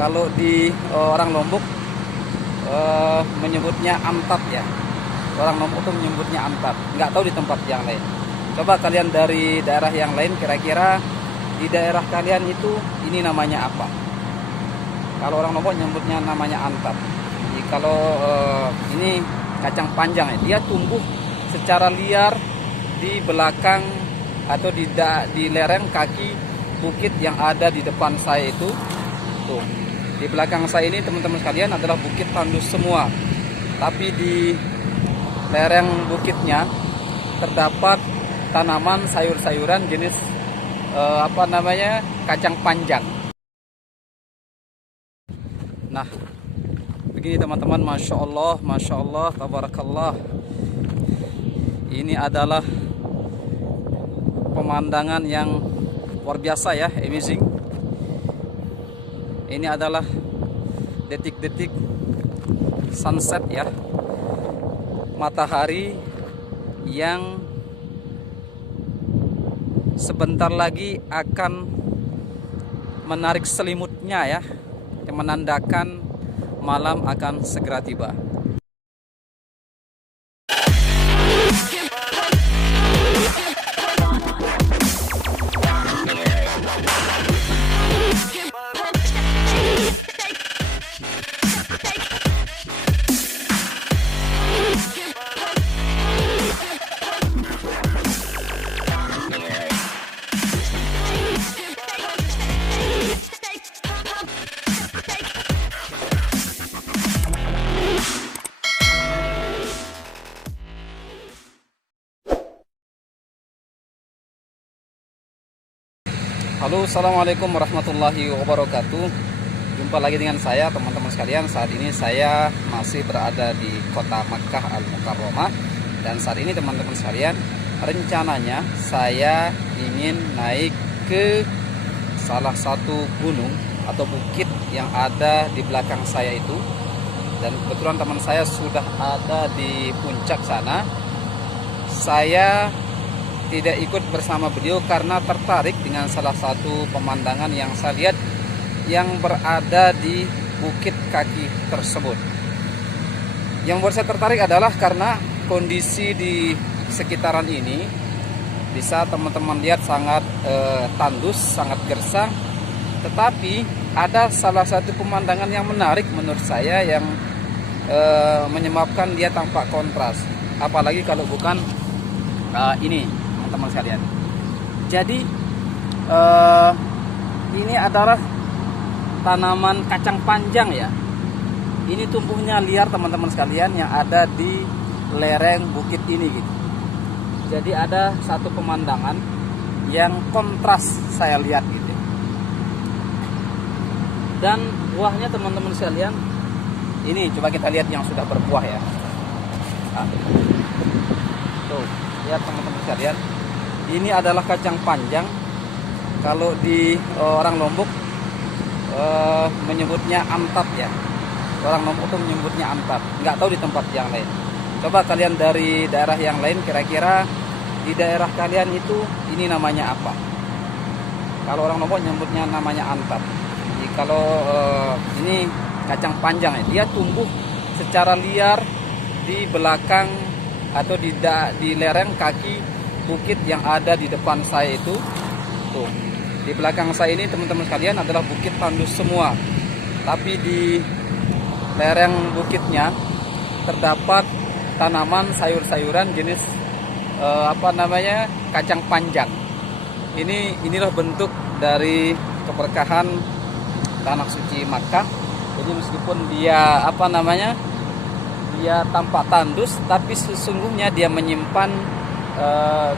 Kalau di orang Lombok menyebutnya amtat ya. Orang Lombok tuh menyebutnya amtat. Nggak tahu di tempat yang lain. Coba kalian dari daerah yang lain, kira-kira di daerah kalian itu ini namanya apa? Kalau orang Lombok menyebutnya namanya amtat. Jadi, kalau ini kacang panjang ya, dia tumbuh secara liar di belakang atau di lereng kaki bukit yang ada di depan saya itu. Tuh, di belakang saya ini teman-teman sekalian adalah bukit tandus semua. Tapi di lereng bukitnya terdapat tanaman sayur-sayuran jenis kacang panjang. Nah, begini teman-teman, masya Allah, tabarakallah. Ini adalah pemandangan yang luar biasa ya, amazing. Ini adalah detik-detik sunset ya, matahari yang sebentar lagi akan menarik selimutnya ya, yang menandakan malam akan segera tiba. Halo, assalamualaikum warahmatullahi wabarakatuh. Jumpa lagi dengan saya teman-teman sekalian. Saat ini saya masih berada di kota Makkah Al-Mukarramah. Dan saat ini teman-teman sekalian, rencananya saya ingin naik ke salah satu gunung atau bukit yang ada di belakang saya itu. Dan kebetulan teman saya sudah ada di puncak sana. Saya tidak ikut bersama beliau karena tertarik dengan salah satu pemandangan yang saya lihat yang berada di bukit kaki tersebut. Yang membuat saya tertarik adalah karena kondisi di sekitaran ini bisa teman-teman lihat sangat tandus, sangat gersang. Tetapi ada salah satu pemandangan yang menarik menurut saya yang menyebabkan dia tampak kontras. Apalagi kalau bukan ini teman sekalian. Jadi ini adalah tanaman kacang panjang ya. Ini tumbuhnya liar teman-teman sekalian yang ada di lereng bukit ini gitu. Jadi ada satu pemandangan yang kontras saya lihat gitu. Dan buahnya teman-teman sekalian, ini coba kita lihat yang sudah berbuah ya. Tuh, lihat teman-teman sekalian. Ini adalah kacang panjang. Kalau di orang Lombok menyebutnya amtat ya. Orang Lombok itu menyebutnya amtat. Nggak tahu di tempat yang lain. Coba kalian dari daerah yang lain, kira-kira di daerah kalian itu ini namanya apa? Kalau orang Lombok menyebutnya namanya amtat. Jadi kalau ini kacang panjang ya, dia tumbuh secara liar di belakang atau di lereng kaki bukit yang ada di depan saya itu. Tuh, di belakang saya ini teman-teman sekalian adalah bukit tandus semua. Tapi di lereng bukitnya terdapat tanaman sayur-sayuran jenis kacang panjang. Inilah bentuk dari keberkahan tanah suci Makkah. Jadi meskipun dia dia tampak tandus, tapi sesungguhnya dia menyimpan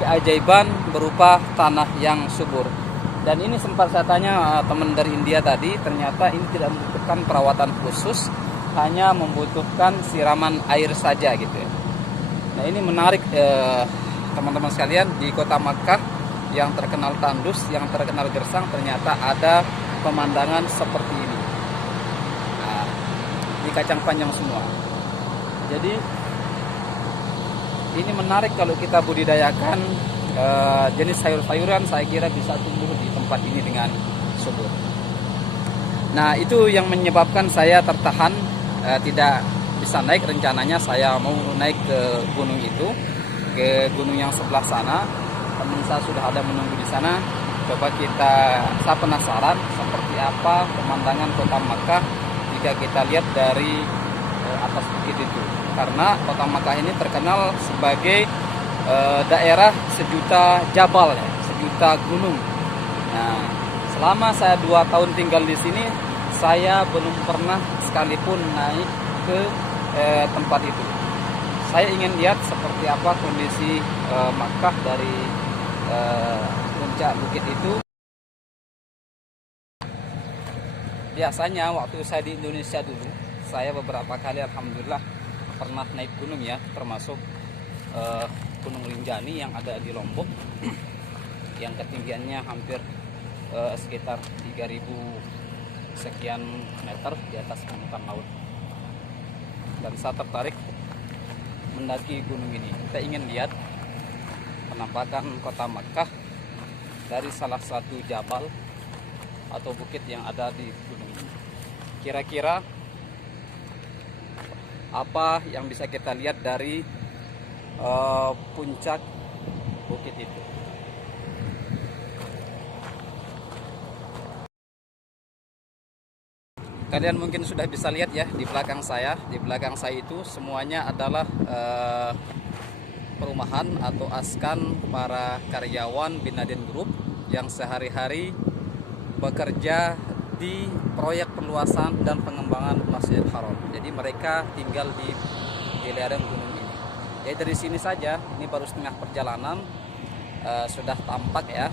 keajaiban berupa tanah yang subur. Dan ini sempat saya tanya teman dari India tadi, ternyata ini tidak membutuhkan perawatan khusus, hanya membutuhkan siraman air saja gitu ya. Nah, ini menarik teman-teman sekalian, di kota Makkah yang terkenal tandus, yang terkenal gersang, ternyata ada pemandangan seperti ini. Nah, di kacang panjang semua. Jadi ini menarik kalau kita budidayakan jenis sayur-sayuran, saya kira bisa tumbuh di tempat ini dengan subur. Nah, itu yang menyebabkan saya tertahan, tidak bisa naik. Rencananya saya mau naik ke gunung itu, ke gunung yang sebelah sana. Teman saya sudah ada menunggu di sana. Coba saya penasaran seperti apa pemandangan kota Makkah jika kita lihat dari atas bukit itu. Karena kota Makkah ini terkenal sebagai daerah sejuta jabal, ya, sejuta gunung. Nah, selama saya 2 tahun tinggal di sini, saya belum pernah sekalipun naik ke tempat itu. Saya ingin lihat seperti apa kondisi Makkah dari puncak bukit itu. Biasanya waktu saya di Indonesia dulu, saya beberapa kali alhamdulillah pernah naik gunung, ya, termasuk Gunung Rinjani yang ada di Lombok yang ketinggiannya hampir sekitar 3000 sekian meter di atas permukaan laut. Dan saya tertarik mendaki gunung ini. Kita ingin lihat penampakan kota Makkah dari salah satu jabal atau bukit yang ada di gunung ini. Kira-kira apa yang bisa kita lihat dari puncak bukit itu? Kalian mungkin sudah bisa lihat, ya, di belakang saya. Di belakang saya itu semuanya adalah perumahan atau askan para karyawan Bin Laden Group yang sehari-hari bekerja di proyek perluasan dan pengembangan Masjidil Haram. Jadi mereka tinggal di lereng gunung ini. Jadi dari sini saja, ini baru setengah perjalanan, sudah tampak, ya,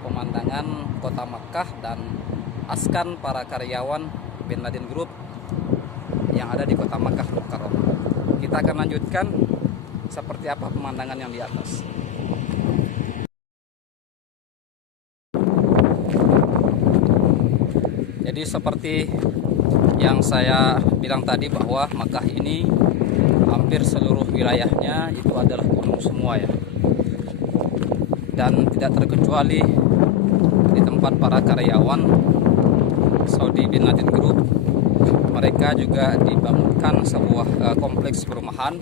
pemandangan kota Makkah dan askan para karyawan Bin Laden Group yang ada di kota Makkah Mukarramah. Kita akan lanjutkan seperti apa pemandangan yang di atas. Jadi seperti yang saya bilang tadi, bahwa Makkah ini hampir seluruh wilayahnya itu adalah gunung semua, ya. Dan tidak terkecuali di tempat para karyawan Saudi Bin Laden Group, mereka juga dibangunkan sebuah kompleks perumahan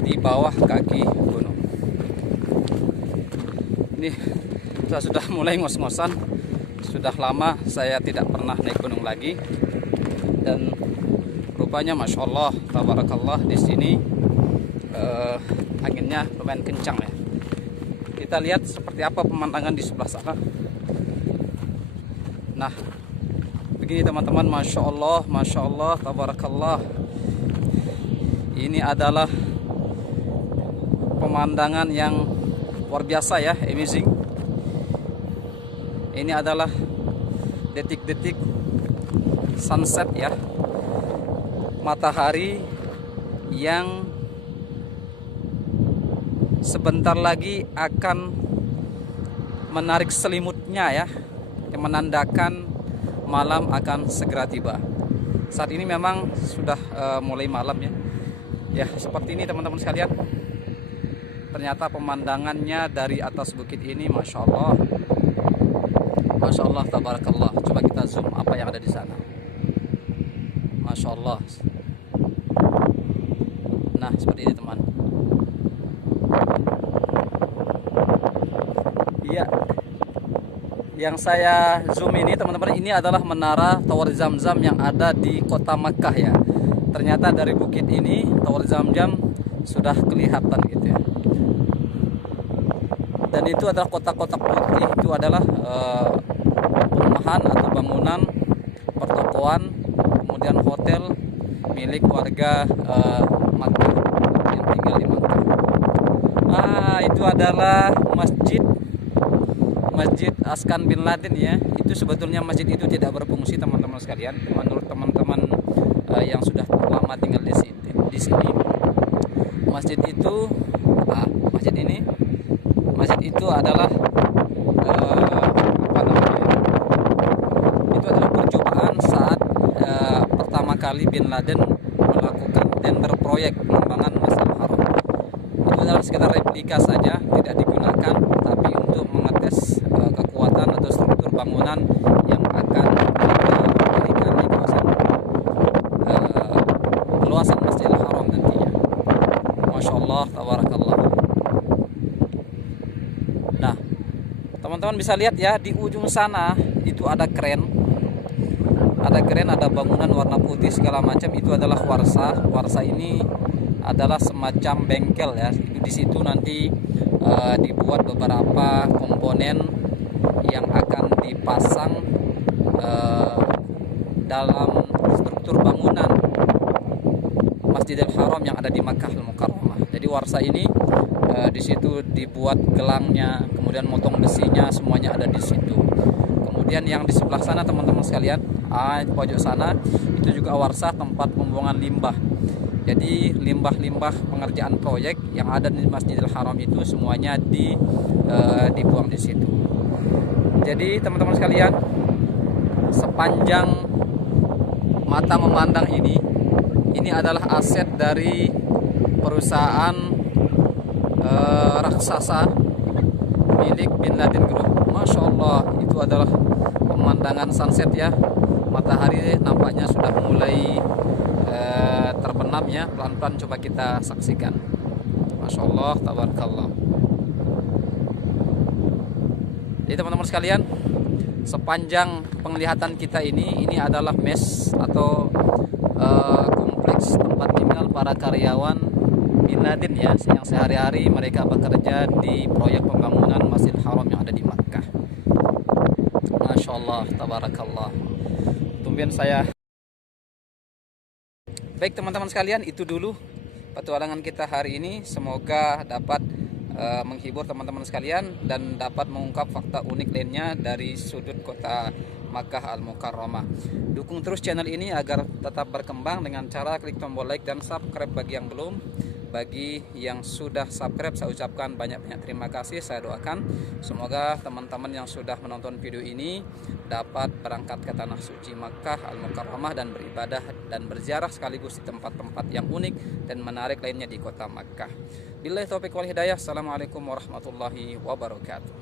di bawah kaki gunung. Ini saya sudah mulai ngos-ngosan. Sudah lama saya tidak pernah naik gunung lagi, dan rupanya masya Allah, tabarakallah, di sini anginnya lumayan kencang, ya. Kita lihat seperti apa pemandangan di sebelah sana. Nah, begini teman-teman, masya Allah, tabarakallah. Ini adalah pemandangan yang luar biasa, ya, amazing. Ini adalah detik-detik sunset, ya, matahari yang sebentar lagi akan menarik selimutnya, ya, yang menandakan malam akan segera tiba. Saat ini memang sudah mulai malam, ya. Ya, seperti ini teman-teman sekalian. Ternyata pemandangannya dari atas bukit ini, masya Allah, tabarakallah. Coba kita zoom apa yang ada di sana. Masya Allah. Nah, seperti ini teman. Iya, yang saya zoom ini teman-teman, ini adalah menara Tower Zamzam yang ada di kota Makkah, ya. Ternyata dari bukit ini Tower Zamzam sudah kelihatan, gitu, ya. Dan itu adalah kotak-kotak putih, itu adalah perumahan atau bangunan pertokoan, kemudian hotel milik warga Makkah yang tinggal di Makkah. Itu adalah Masjid Askan Bin Laden, ya. Itu sebetulnya masjid itu tidak berfungsi, teman-teman sekalian. Menurut teman-teman yang sudah lama tinggal di sini, masjid itu itu adalah apa namanya? Itu adalah percobaan saat pertama kali Bin Laden melakukan tender proyek pengembangan Masjidil Haram. Itu adalah sekedar replika saja, tidak digunakan, tapi untuk mengetes kekuatan atau struktur bangunan yang akan Allah, tabarakallah. Nah, teman-teman bisa lihat ya, di ujung sana itu ada kren. Ada kren, ada bangunan warna putih segala macam, itu adalah warsa. Warsa ini adalah semacam bengkel ya. Itu di situ nanti dibuat beberapa komponen yang akan dipasang dalam struktur bangunan Masjidil Haram yang ada di Makkah Al-Mukarramah. Jadi warsa ini di situ dibuat gelangnya, kemudian motong besinya, semuanya ada di situ. Kemudian yang di sebelah sana teman-teman sekalian, pojok sana itu juga warsa, tempat pembuangan limbah. Jadi limbah-limbah pengerjaan proyek yang ada di Masjidil Haram itu semuanya dibuang di situ. Jadi teman-teman sekalian, sepanjang mata memandang ini adalah aset dari perusahaan raksasa milik Bin Laden Group. Masya Allah, itu adalah pemandangan sunset ya. Matahari nampaknya sudah mulai terbenam ya, pelan-pelan coba kita saksikan. Masya Allah, tabarakallah. Jadi teman-teman sekalian, sepanjang penglihatan kita ini adalah mes atau kompleks tempat tinggal para karyawan Bin Laden ya, yang sehari-hari mereka bekerja di proyek pembangunan Masjidil Haram yang ada di Makkah. Masya Allah, tabarakallah. Tumben saya. Baik teman-teman sekalian, itu dulu petualangan kita hari ini. Semoga dapat menghibur teman-teman sekalian dan dapat mengungkap fakta unik lainnya dari sudut kota Makkah Al-Mukarramah. Dukung terus channel ini agar tetap berkembang dengan cara klik tombol like dan subscribe bagi yang belum. Bagi yang sudah subscribe, saya ucapkan banyak-banyak terima kasih. Saya doakan semoga teman-teman yang sudah menonton video ini dapat berangkat ke tanah suci Makkah Al-Mukarramah dan beribadah dan berziarah sekaligus di tempat-tempat yang unik dan menarik lainnya di kota Makkah. Billahi taufiq wal hidayah. Assalamualaikum warahmatullahi wabarakatuh.